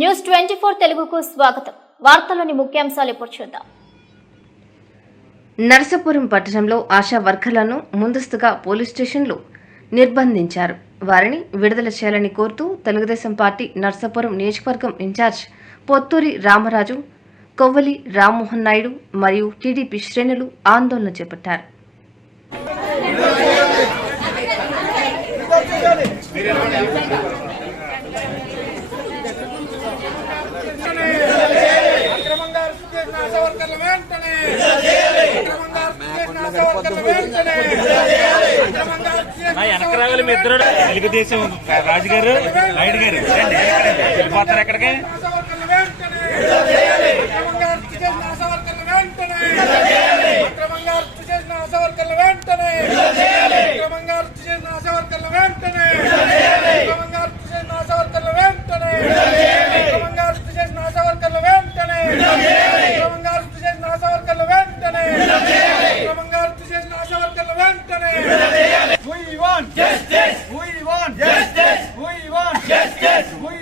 News 24 తెలుగుకు స్వాగతం. వార్తల్లోని ముఖ్యాంశాలు ఇప్పుడు చూద్దాం. నర్సాపురం పట్టణంలో ఆశా వర్కర్లను ముందస్తుగా పోలీస్ స్టేషన్లో నిర్బంధించారు. వారిని విడుదల చేయాలని కోరుతూ తెలుగుదేశం పార్టీ నర్సాపురం నియోజకవర్గం ఇన్ఛార్జ్ పొత్తూరి రామరాజు, కొవ్వలి రామ్మోహన్ నాయుడు మరియు టీడీపీ శ్రేణులు ఆందోళన చేపట్టారు. వెనక రావాలి మీ ఇద్దరు. తెలుగుదేశం రాజుగారు, నాయుడు గారు వెళ్ళిపోతారు ఎక్కడికి? వెంటనే